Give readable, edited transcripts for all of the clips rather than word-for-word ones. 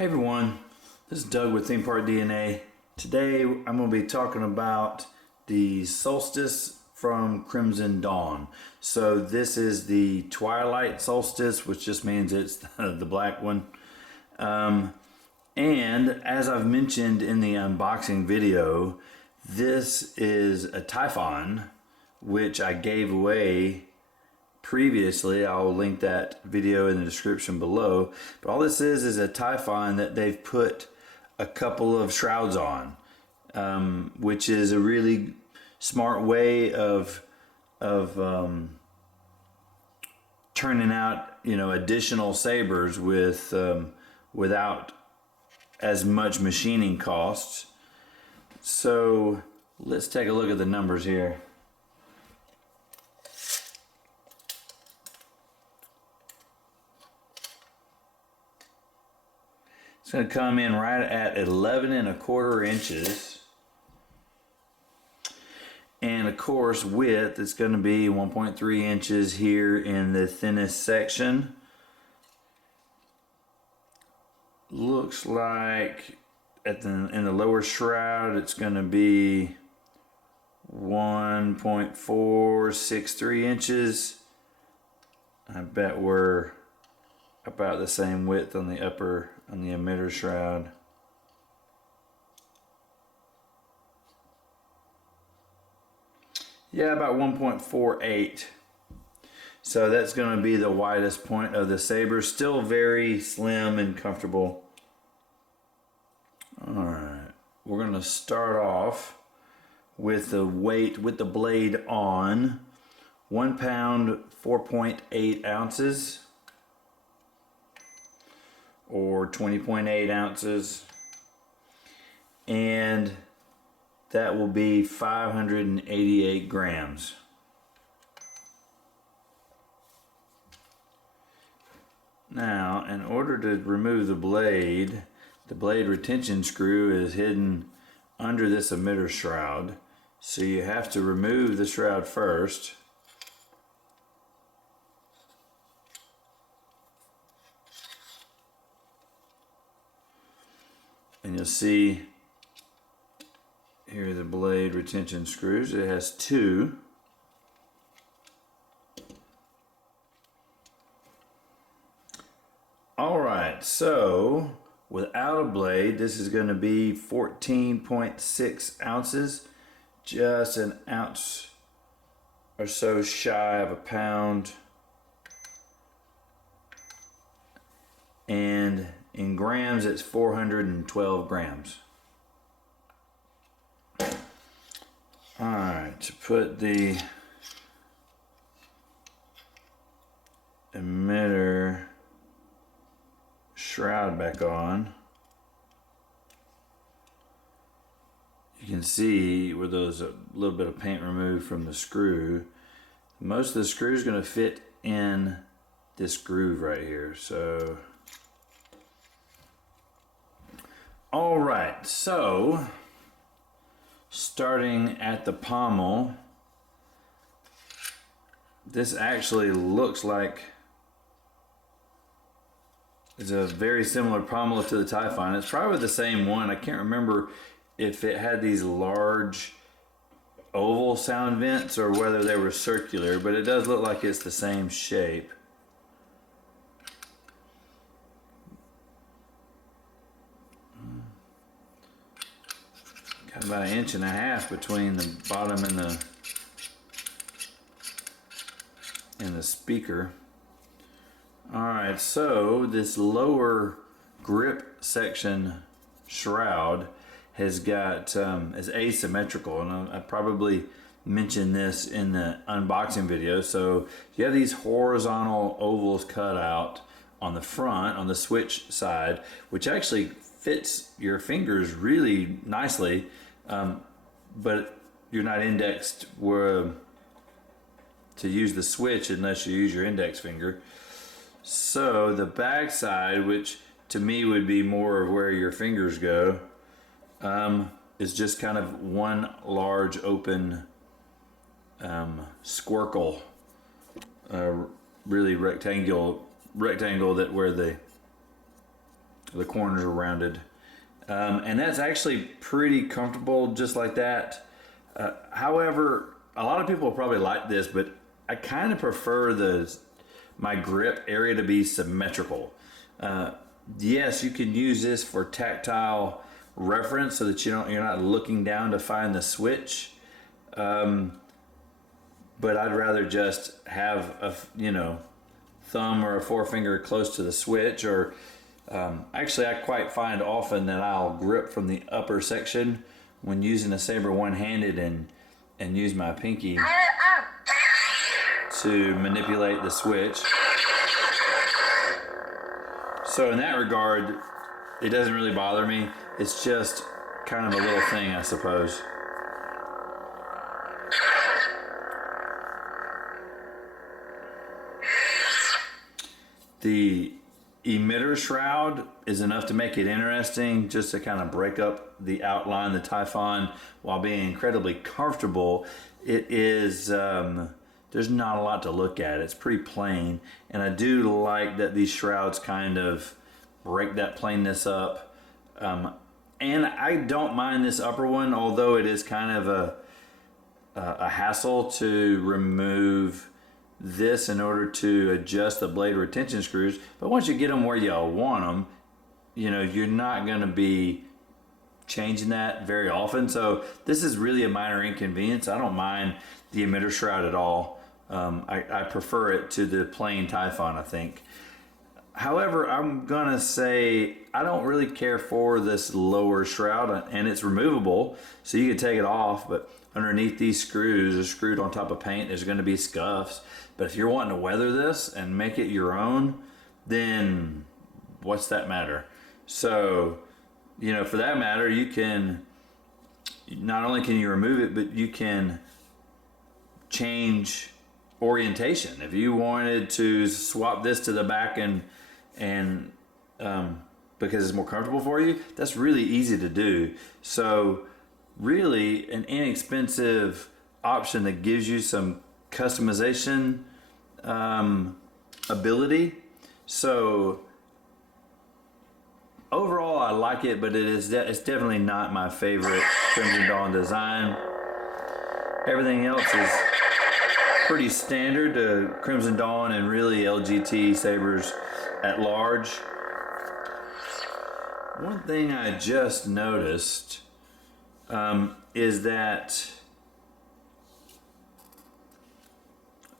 Hey everyone, this is Doug with Theme Park DNA. Today I'm going to be talking about the Solstice from Crimson Dawn. So this is the Twilight Solstice, which just means it's the black one. And as I've mentioned in the unboxing video, this is a Typhon, which I gave away previously. I'll link that video in the description below. But all this is a Typhon that they've put a couple of shrouds on, which is a really smart way of turning out, additional sabers with without as much machining costs. So let's take a look at the numbers here. It's going to come in right at 11¼ inches. And of course, width is going to be 1.3 inches here in the thinnest section. Looks like in the lower shroud, it's going to be 1.463 inches. I bet we're about the same width on the emitter shroud. Yeah, about 1.48. So that's going to be the widest point of the saber. Still very slim and comfortable. Alright, we're going to start off with the weight, with the blade on. 1 pound, 4.8 ounces. Or 20.8 ounces, and that will be 588 grams. Now, in order to remove the blade retention screw is hidden under this emitter shroud, so you have to remove the shroud first. And you'll see here the blade retention screws. It has 2. Alright, so without a blade, this is going to be 14.6 ounces. Just an ounce or so shy of a pound. And in grams, it's 412 grams. Alright, to put the emitter shroud back on, you can see where there's a little bit of paint removed from the screw. Most of the screw is going to fit in this groove right here. So alright, so starting at the pommel, this actually looks like it's a very similar pommel to the Typhon. It's probably the same one. I can't remember if it had these large oval sound vents or whether they were circular, but it does look like it's the same shape. Got about 1.5 inches between the bottom and the speaker. Alright, so this lower grip section shroud has got is asymmetrical, and I probably mentioned this in the unboxing video. So you have these horizontal ovals cut out on the front, on the switch side, which actually fits your fingers really nicely, but you're not indexed to use the switch unless you use your index finger. So the back side, which to me would be more of where your fingers go, is just kind of one large open squircle, really rectangle that where the The corners are rounded. And that's actually pretty comfortable just like that. However, a lot of people probably like this, but I kind of prefer my grip area to be symmetrical. Yes, you can use this for tactile reference so that you're not looking down to find the switch. But I'd rather just have a thumb or a forefinger close to the switch, or actually I quite find often that I'll grip from the upper section when using a saber one-handed and use my pinky to manipulate the switch. So in that regard, it doesn't really bother me. It's just kind of a little thing, I suppose. The emitter shroud is enough to make it interesting, just to kind of break up the outline, the Typhon, while being incredibly comfortable. It is, there's not a lot to look at. It's pretty plain, and I do like that these shrouds kind of break that plainness up. And I don't mind this upper one, although it is kind of a hassle to remove this in order to adjust the blade retention screws. But once you get them where you want them, you're not going to be changing that very often. So this is really a minor inconvenience. I don't mind the emitter shroud at all. I prefer it to the plain Typhon, I think. However, I'm gonna say I don't really care for this lower shroud, and it's removable, so you can take it off, but underneath these screws are screwed on top of paint. There's going to be scuffs. But if you're wanting to weather this and make it your own, then what's that matter? So, for that matter, you can, not only can you remove it, but you can change orientation. If you wanted to swap this to the back and because it's more comfortable for you, that's really easy to do. So really an inexpensive option that gives you some customization ability. So overall I like it, but it's definitely not my favorite Crimson Dawn design. Everything else is pretty standard to Crimson Dawn and really LGT sabers at large. One thing I just noticed is that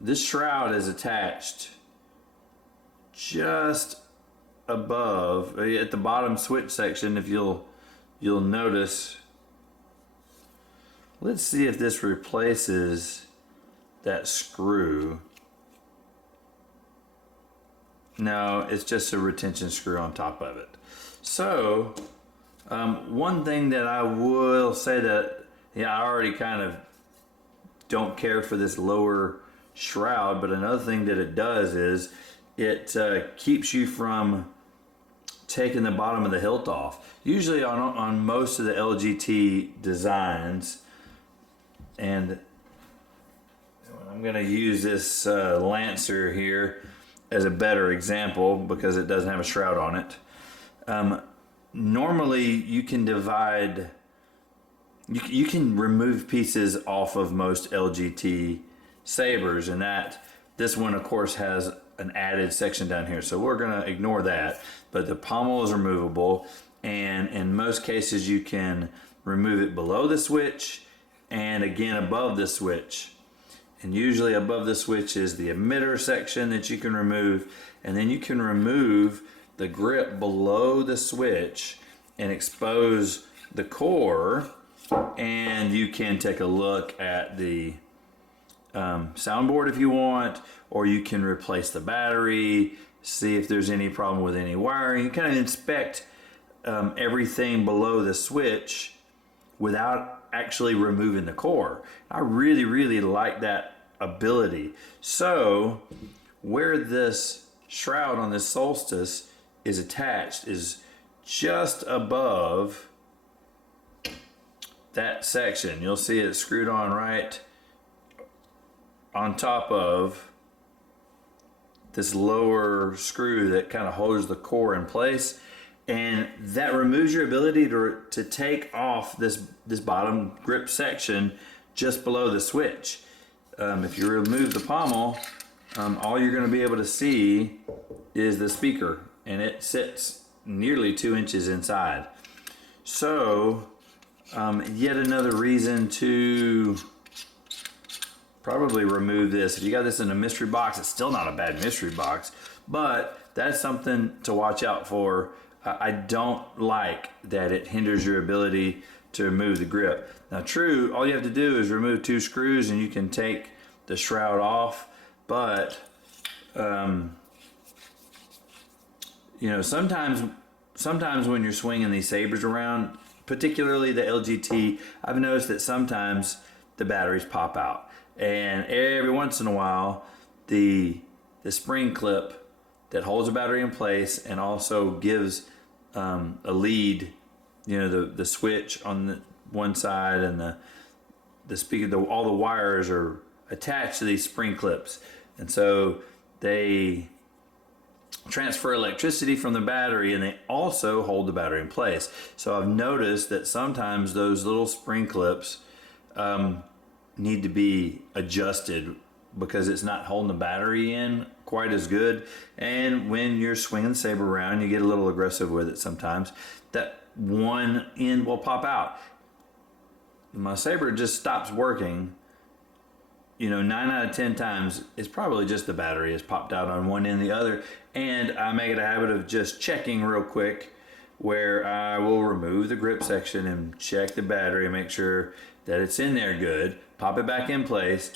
this shroud is attached just above, at the bottom switch section. If you'll notice, let's see if this replaces that screw. No, it's just a retention screw on top of it. So one thing that I will say that I already kind of don't care for this lower shroud, but another thing that it does is it keeps you from taking the bottom of the hilt off. Usually on most of the LGT designs, and I'm going to use this Lancer here as a better example because it doesn't have a shroud on it. Normally you can divide, you can remove pieces off of most LGT sabers, and that this one of course has an added section down here, so we're going to ignore that. But the pommel is removable, and in most cases you can remove it below the switch and again above the switch. And usually above the switch is the emitter section that you can remove, and then you can remove the grip below the switch and expose the core, and you can take a look at the soundboard if you want, or you can replace the battery, see if there's any problem with any wiring. You kind of inspect everything below the switch without actually removing the core. I really, really like that ability. So where this shroud on this Solstice is attached is just above that section. You'll see it screwed on right on top of this lower screw that kind of holds the core in place. And that removes your ability to take off this bottom grip section just below the switch. If you remove the pommel, all you're going to be able to see is the speaker, and it sits nearly 2 inches inside. So yet another reason to probably remove this. If you got this in a mystery box, it's still not a bad mystery box, but that's something to watch out for. I don't like that it hinders your ability to remove the grip. Now true, all you have to do is remove 2 screws and you can take the shroud off, but you know, sometimes when you're swinging these sabers around, particularly the LGT, I've noticed that sometimes the batteries pop out, and every once in a while the spring clip that holds the battery in place and also gives a lead, you know, the switch on the one side and the speaker, all the wires are attached to these spring clips, and so they transfer electricity from the battery, and they also hold the battery in place. So I've noticed that sometimes those little spring clips need to be adjusted because it's not holding the battery in quite as good. And when you're swinging the saber around, you get a little aggressive with it sometimes, that one end will pop out. My saber just stops working. You know, 9 out of 10 times, it's probably just the battery has popped out on one end and the other. And I make it a habit of just checking real quick, where I will remove the grip section and check the battery and make sure that it's in there good, pop it back in place,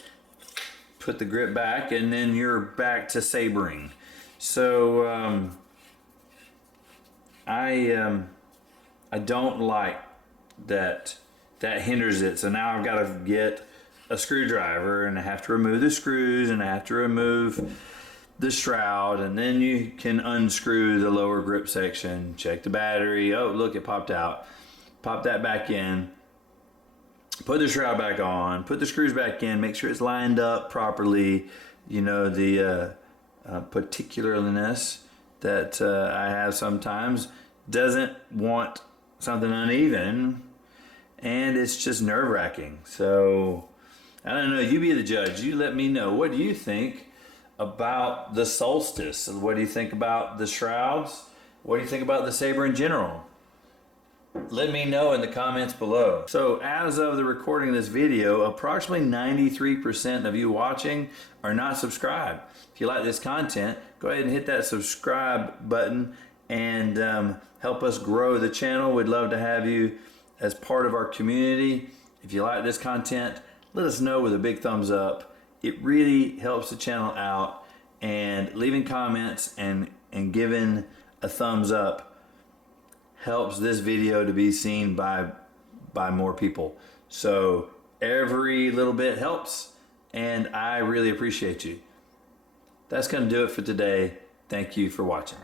put the grip back, and then you're back to sabering. So I don't like that hinders it. So now I've got to get a screwdriver, and I have to remove the screws, and I have to remove the shroud, and then you can unscrew the lower grip section, check the battery. Oh, look, it popped out. Pop that back in, put the shroud back on, put the screws back in, make sure it's lined up properly. You know, the particularness that I have sometimes doesn't want something uneven, and it's just nerve-wracking. So I don't know, you be the judge. You let me know. What do you think about the Solstice? What do you think about the shrouds? What do you think about the saber in general? Let me know in the comments below. So as of the recording of this video, approximately 93% of you watching are not subscribed. If you like this content, go ahead and hit that subscribe button and help us grow the channel. We'd love to have you as part of our community. If you like this content, let us know with a big thumbs up. It really helps the channel out, and leaving comments and giving a thumbs up helps this video to be seen by more people. So every little bit helps, and I really appreciate you. That's going to do it for today. Thank you for watching.